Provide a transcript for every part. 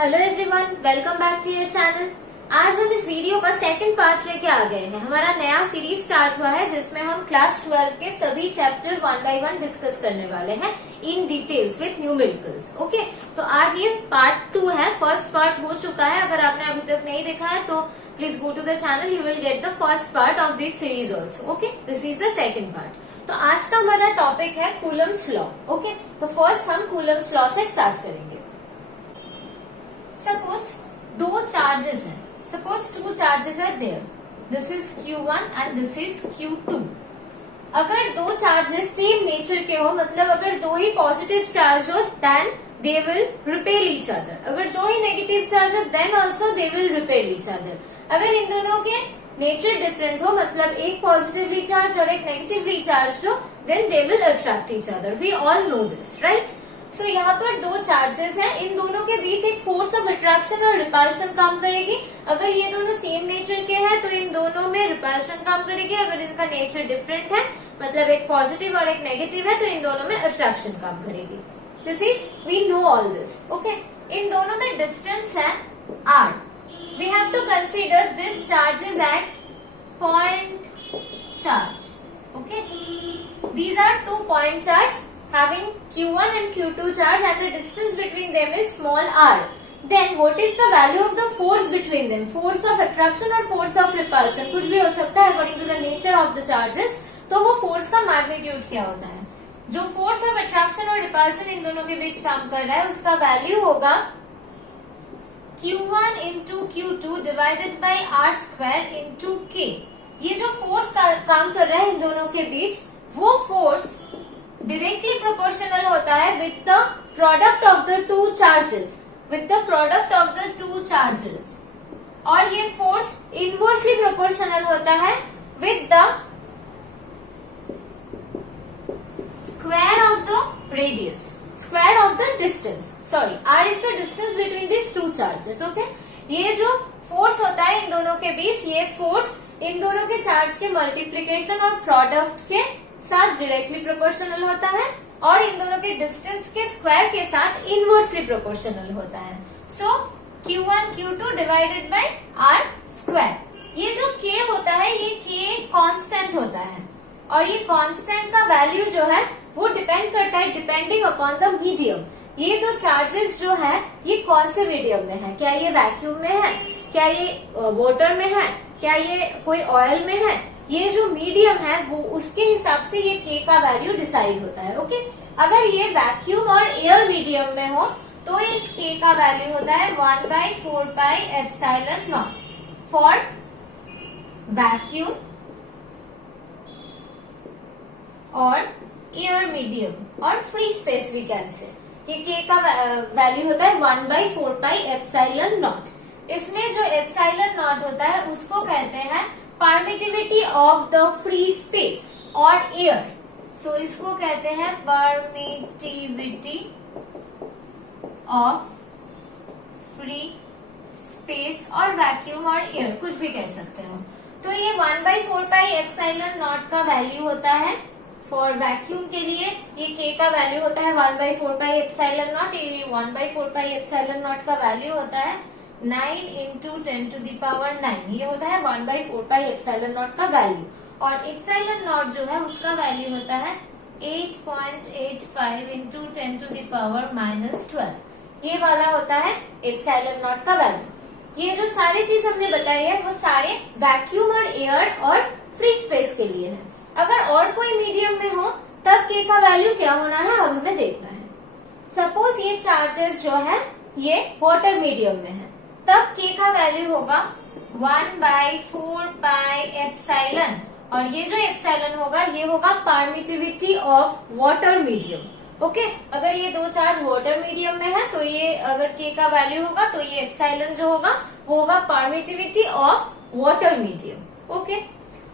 Hello everyone, welcome back to your channel. आज हम इस वीडियो का सेकंड पार्ट लेके आ गए हैं। हमारा नया सीरीज स्टार्ट हुआ है जिसमें हम क्लास 12 के सभी चैप्टर 1 बाय 1 डिस्कस करने वाले हैं in details with numericals. Okay, तो आज ये पार्ट 2 है। फर्स्ट पार्ट हो चुका है। अगर आपने अभी तक नहीं देखा है तो please go to the channel, you will get the first part of this series also. Okay, this is the second part. तो आज का हमारा टॉपिक है कूलम्स लॉ। ओके, तो फर्स्ट हम कूलम्स लॉ से स्टार्ट करेंगे। सपोज दो चार्जेस हैं, suppose two charges are there, this is Q1 and this is Q2। अगर दो चार्जेस सेम नेचर के हो, मतलब अगर दो ही पॉजिटिव चार्ज हो then they will repel each other. अगर दो ही नेगेटिव चार्ज हो then also they will repel each other. अगर इन दोनों के नेचर डिफरेंट हो, मतलब एक पॉजिटिवली चार्ज और एक नेगेटिवली चार्ज हो, then they will attract each other. We all know this, right? So यहाँ पर दो चार्जेस हैं, इन दोनों के बीच एक फोर्स ऑफ अट्रैक्शन और रिपल्शन काम करेगी। अगर ये दोनों सेम नेचर के हैं तो इन दोनों में रिपल्शन काम करेगी। अगर इनका नेचर डिफरेंट है, मतलब एक पॉजिटिव और एक नेगेटिव है, तो इन दोनों में अट्रैक्शन काम करेगी। This is, we know all this. Okay, इन दोनों में डिस्टेंस है r। We have to consider this charge is at point charge. Okay, these are two point charge having Q1 and Q2 charge and the distance between them is small r. Then what is the value of the force between them? Force of attraction or force of repulsion, कुछ भी हो सकता है according to the nature of the charges। तो वो force का magnitude क्या होता है? जो force of attraction और repulsion इन दोनों के बीच काम कर रहा है उसका value होगा Q1 into Q2 divided by r square into k। ये जो force काम कर रहा है इन दोनों के बीच, वो force directly proportional होता है with the product of the two charges, with the product of the two charges। और ये force inversely proportional होता है with the square of the radius, square of the distance। Sorry, r is the distance between these two charges। Okay, ये जो force होता है इन दोनों के बीच, ये force इन दोनों के चार्ज के मल्टीप्लीकेशन और प्रोडक्ट के साथ डायरेक्टली प्रोपोर्शनल होता है और इन दोनों के डिस्टेंस के स्क्वायर के साथ इनवर्सली प्रोपोर्शनल होता है। सो Q1 Q2 divided by r square. ये जो k होता है, ये k कांस्टेंट होता है और ये कांस्टेंट का वैल्यू जो है वो डिपेंड करता है डिपेंडिंग अपॉन द मीडियम। ये दो चार्जेस जो है ये कौन से मीडियम में है? क्या ये वैक्यूम में है, क्या ये वाटर में है, क्या ये कोई ऑयल में है? ये जो मीडियम है वो उसके हिसाब से ये k का वैल्यू डिसाइड होता है। ओके, अगर ये वैक्यूम और एयर मीडियम में हो तो इस k का वैल्यू होता है 1/4 pi epsilon not for vacuum और एयर मीडियम और free space we can say. ये k का वैल्यू होता है 1/4 पाई एप्सिलॉन नॉट। इसमें जो एप्सिलॉन नॉट होता है उसको कहते हैं permittivity of the free space और एयर। सो इसको कहते हैं परमिटिविटी ऑफ फ्री स्पेस और वैक्यूम और एयर, कुछ भी कह सकते हो। तो ये 1/4 पाई एप्सिलॉन नॉट का वैल्यू होता है फॉर वैक्यूम के लिए। ये k का वैल्यू होता है 1/4 पाई एप्सिलॉन नॉट। ये 1/4 पाई एप्सिलॉन नॉट का वैल्यू होता है 9 into 10 to the power 9। ये होता है 1/4 पाई एप्सिलॉन नॉट का वैल्यू। और एप्सिलॉन नॉट जो है उसका वैल्यू होता है 8.85 into 10 to the power -12। ये वाला होता है एप्सिलॉन नॉट का वैल्यू। ये जो सारी चीज हमने बताई है वो सारे वैक्यूम और एयर और फ्री स्पेस के लिए है। अगर और कोई मीडियम में हो तब k का वैल्यू क्या होना है अब हमें देखना है। सपोज ये चार्जेस जो है ये वाटर मीडियम में है, तब k का वैल्यू होगा 1/4 पाई एप्सिलॉन और ये जो एप्सिलॉन होगा ये होगा permittivity of water medium. Okay, अगर ये दो चार्ज वाटर मीडियम में है तो ये अगर k का वैल्यू होगा तो ये एप्सिलॉन जो होगा वो होगा permittivity of water medium. Okay,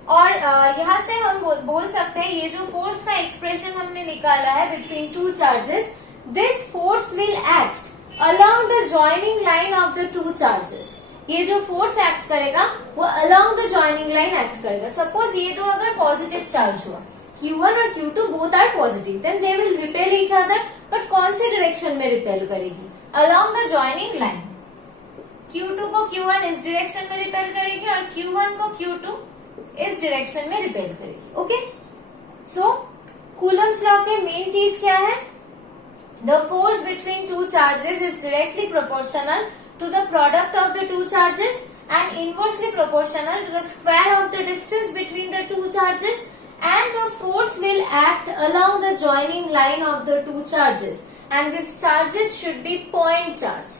और यहाँ से हम बोल सकते हैं ये जो फोर्स का एक्सप्रेशन हमने निकाला है between two charges, this force will act along the joining line of the two charges। ये जो फोर्स एक्ट करेगा वो along the joining line act करेगा। सपोज ये दो अगर पॉजिटिव चार्ज हुआ, Q1 और Q2 both are positive, then they will repel each other. But कौन से डायरेक्शन में रिपेल करेगी? along the joining line। Q2 को Q1 इस डायरेक्शन में रिपेल करेगी और Q1 को Q2 इस डायरेक्शन में रिपेल करेगी. ओके, सो कूलम्स लॉ के मेन चीज क्या है? The force between two charges is directly proportional to the product of the two charges and inversely proportional to the square of the distance between the two charges, and the force will act along the joining line of the two charges, and these charges should be point charge.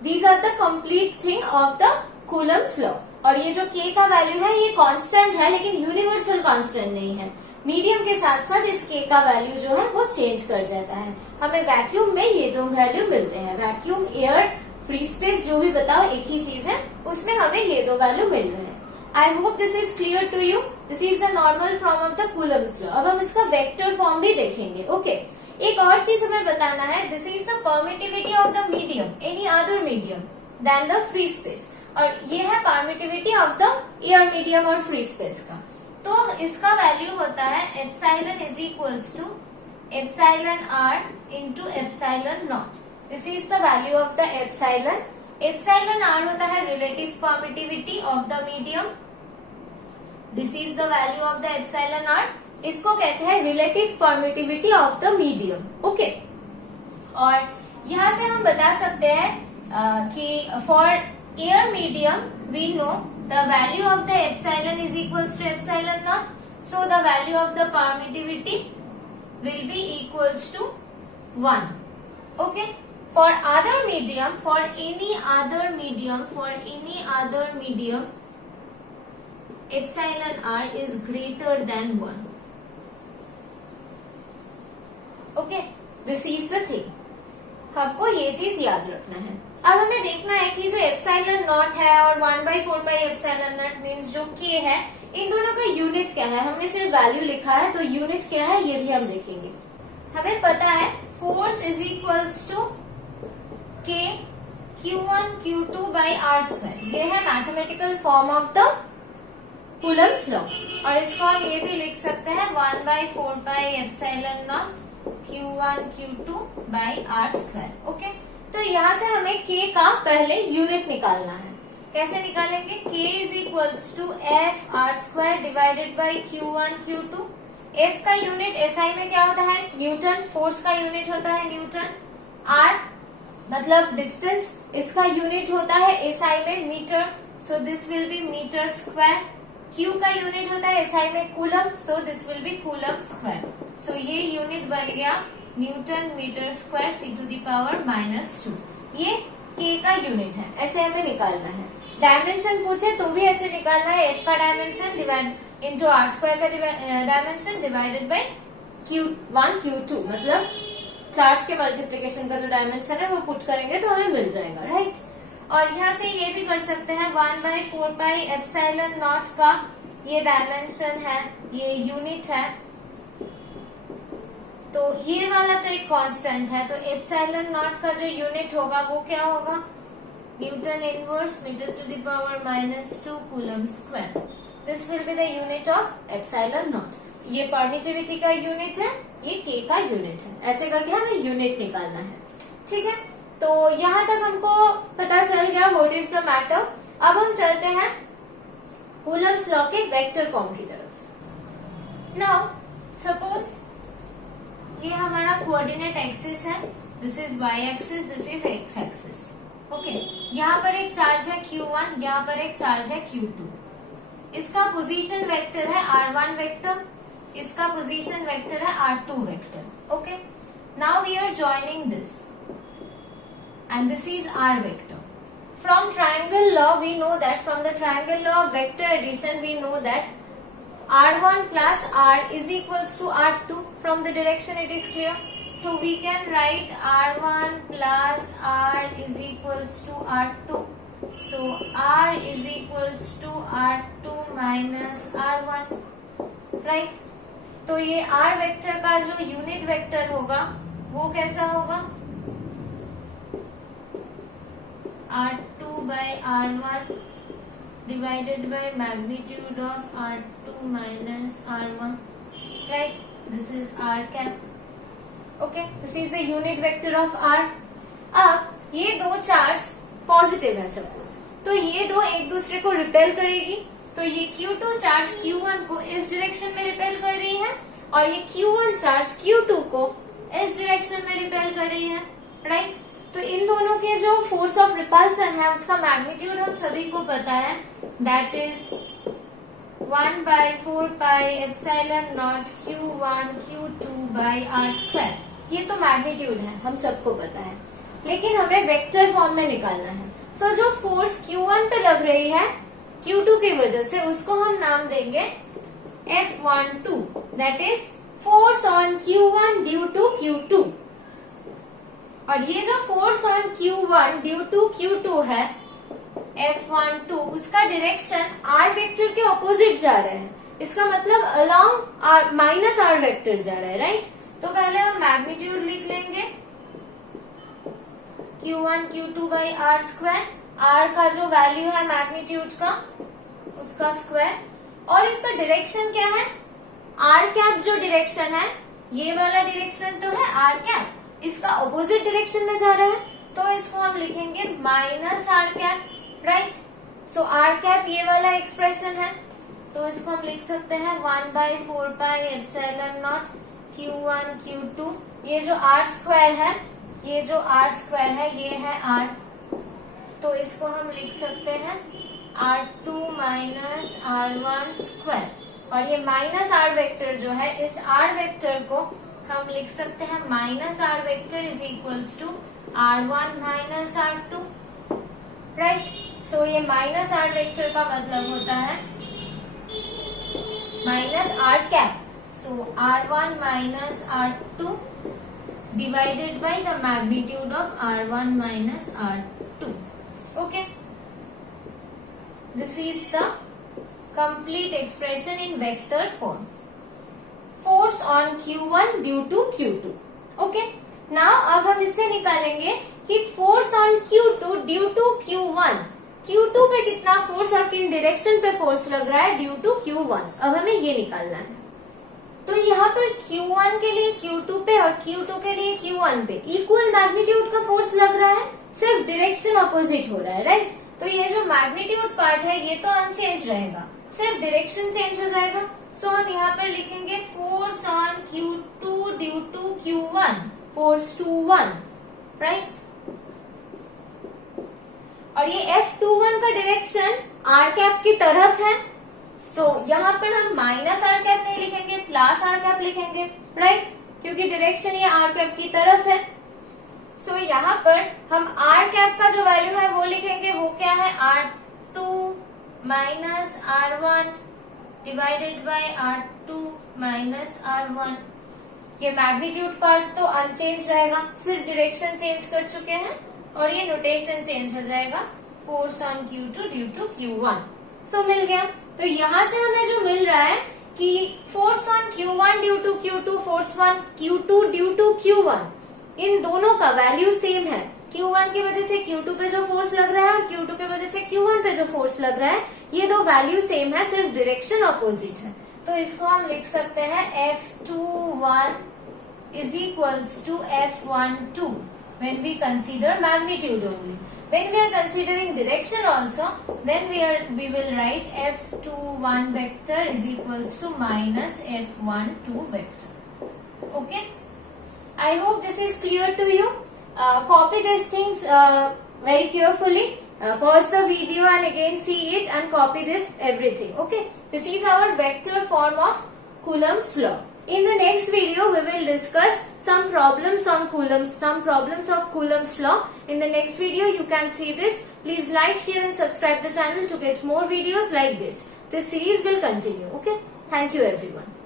These are the complete thing of the Coulomb's law. और ये जो K का value है ये constant है, लेकिन universal constant नहीं है. मीडियम के साथ साथ इस K का वैल्यू जो है वो चेंज कर जाता है. हमें वैक्यूम में ये दो वैल्यू मिलते हैं. वैक्यूम, एयर, फ्री स्पेस जो भी बताओ एक ही चीज है, उसमें हमें ये दो वैल्यू मिल रहे हैं. I hope this is clear to you. This is the normal form of the Coulomb's law. अब हम इसका वेक्टर फॉर्म भी देखेंगे. ओके, एक और चीज हमें बताना है. This is the permittivity of the medium, any other medium then the free space. और ये है permittivity of the air medium और फ्री स्पेस का. तो इसका वैल्यू होता है epsilon is equals to epsilon R into epsilon naught. This is the value of the epsilon. Epsilon R होता है relative permittivity of the medium. This is the value of the epsilon R. इसको कहते हैं relative permittivity of the medium. Okay, और यहां से हम बता सकते हैं कि for air medium we know the value of the epsilon is equals to epsilon naught, so the value of the permittivity will be equals to 1. Okay, for other medium, for any other medium epsilon r is greater than 1. Okay, this is the thing. आपको ये चीज याद रखना है. अब हमें देखना है कि जो एप्सिलॉन नॉट है और 1/4 एप्सिलॉन नॉट मीन्स जो K है, इन दोनों का यूनिट क्या है. हमने सिर्फ वैल्यू लिखा है, तो यूनिट क्या है ये भी हम देखेंगे. हमें पता है force is equals to K Q1 Q2 by R square. ये है mathematical form of the Coulomb's law. और इसको हम ये भी लिख सकते हैं 1/4 epsilon naught Q1 Q2 by R square. Okay, तो यहाँ से हमें K का पहले यूनिट निकालना है. कैसे निकालेंगे? K is equals to F R square divided by Q1 Q2. F का यूनिट SI में क्या होता है? न्यूटन. फोर्स का यूनिट होता है न्यूटन. R मतलब डिस्टेंस, इसका यूनिट होता है SI में metre, so this will be metre square. Q का यूनिट होता है SI में coulomb, so this will be coulomb square. So ये यूनिट बन गया newton metre square C to the power -2. ये K का यूनिट है. ऐसे हमें निकालना है. डायमेंशन पूछे तो भी ऐसे निकालना है. F का dimension divide into R square का dimension divided by Q1 Q2, मतलब चार्ज के मल्टीप्लीकेशन का जो डायमेंशन है वो पुट करेंगे तो हमें मिल जाएगा. राइट, और यहाँ से ये भी कर सकते हैं 1/4 एप्सिलॉन नॉट का ये डायमेंशन है, ये यूनिट है, तो ये वाला तो एक कांस्टेंट है. तो एप्सिलॉन नॉट का जो यूनिट होगा वो क्या होगा? Newton inverse metre to the power -2 coulomb square. This will be the unit of epsilon naught. ये परमिटिविटी का यूनिट है, ये K का यूनिट है. ऐसे करके हमें यूनिट निकालना है. ठीक है, तो यहाँ तक हमको पता चल गया व्हाट इज द मैटर. अब हम चलते हैं कूलम्स लॉ के वेक्टर फॉर्म की तरफ. नाउ सपोज ये हमारा कोऑर्डिनेट एक्सिस है. This is y axis, this is x axis. Okay, यहाँ पर एक चार्ज है Q1, यहाँ पर एक चार्ज है Q2. इसका पोजीशन वेक्टर है R1 वेक्टर, इसका पोजीशन वेक्टर है R2 vector. Okay, now we are joining this and this is R vector. From triangle law we know that, from the triangle law of vector addition we know that R1 plus R is equals to R2. From the direction it is clear. So we can write R1 plus R is equals to R2. So R is equals to R2 minus R1. Right? तो ये R vector का जो unit vector होगा वो कैसा होगा? R2 by R1 divided by magnitude of R2 minus R1. Right? This is R cap. Okay, this is the unit vector of R. अब ये दो चार्ज पॉजिटिव है सपोज, तो ये दो एक दूसरे को रिपेल करेगी, तो ये Q2 चार्ज Q1 को इस डायरेक्शन में रिपेल कर रही है और ये Q1 चार्ज Q2 को इस डायरेक्शन में रिपेल कर रही है, राइट। तो इन दोनों के जो फोर्स ऑफ रिपल्शन है उसका मैग्नीट्यूड हम सभी को पता है, दैट इज 1/4πε0 Q1 Q2/r²। ये तो मैग्नीट्यूड है, हम सबको पता है, लेकिन हमें वेक्टर फॉर्म में निकालना है। सो जो फोर्स Q1 पे लग रही है Q2 की वजह से, उसको हम नाम देंगे F12, that is force on Q1 due to Q2। और ये जो force on Q1 due to Q2 है F12, उसका डायरेक्शन R वेक्टर के ऑपोजिट जा रहा है, इसका मतलब अलोंग माइनस R वेक्टर जा रहा है, राइट। तो पहले हम मैग्नीट्यूड लिख लेंगे Q1 Q2/r², R का जो वैल्यू है मैग्नीट्यूड का उसका स्क्वायर, और इसका डायरेक्शन क्या है, R कैप जो डायरेक्शन है, ये वाला डायरेक्शन तो है R कैप, इसका ऑपोजिट डायरेक्शन में जा रहा है, तो इसको हम लिखेंगे माइनस R कैप, राइट। सो R कैप ये वाला एक्सप्रेशन है, तो इसको हम लिख सकते हैं 1/4πε0 Q1 Q2, ये जो R² है, ये जो R² है ये है R, तो इसको हम लिख सकते हैं R2 माइनस R1², और ये माइनस R वेक्टर जो है, इस R वेक्टर को हम लिख सकते हैं minus R vector is equals to R1 minus R2, right. So ये माइनस R वेक्टर का मतलब होता है minus R cap, so R1 minus R2 divided by the magnitude of R1 minus R2. Okay, this is the complete expression in vector form. Force on Q1 due to Q2. Okay, now अब हम इससे निकालेंगे कि force on Q2 due to Q1, Q2 पे कितना force और किन direction पे फोर्स लग रहा है ड्यू टू Q1, अब हमें ये निकालना है। तो यहाँ पर Q1 के लिए Q2 पे और Q2 के लिए Q1 पे इक्वल मैग्नीट्यूड का फोर्स लग रहा है, सिर्फ डायरेक्शन अपोजिट हो रहा है, राइट। तो ये जो मैग्नीट्यूड पार्ट है ये तो अनचेंज रहेगा, सिर्फ डायरेक्शन चेंज हो जाएगा। सो हम यहाँ पर लिखेंगे force on Q2 due to Q1, force to 1, right. और ये F21 का डायरेक्शन R कैप की तरफ है, सो यहाँ पर हम माइनस R कैप नहीं लिखेंगे, प्लस R कैप लिखेंगे, राइट, क्योंकि डायरेक्शन ये R कैप की तरफ है। सो यहाँ पर हम R कैप का जो वैल्यू है वो लिखेंगे, वो क्या है R2 minus R1 divided by R2 minus R1। ये मैग्नीट्यूड पार्ट तो अनचेंज रहेगा, सिर्फ डायरेक्शन चेंज कर चुके हैं, और ये नोटेशन चेंज हो जाएगा force on Q2 due to Q1। So मिल गया। तो यहाँ से हमें जो मिल रहा है कि force on Q1 due to Q2, force on Q2 due to Q1, इन दोनों का वैल्यू सेम है। Q1 की वजह से Q2 पे जो फोर्स लग रहा है और Q2 की वजह से Q1 पे जो फोर्स लग रहा है, ये दो वैल्यू सेम है, सिर्फ डायरेक्शन अपोजिट है। तो इसको हम लिख सकते हैं F21 is equals to F12 when we consider magnitude only. When we are considering direction also, then we will write F21 vector is equals to minus F12 vector. Okay, I hope this is clear to you. Copy these things very carefully. Pause the video and again see it and copy this everything. Okay, this is our vector form of Coulomb's law. In the next video, we will discuss some problems on Coulomb's law. In the next video, you can see this. Please like, share and subscribe the channel to get more videos like this. This series will continue. Okay. Thank you everyone.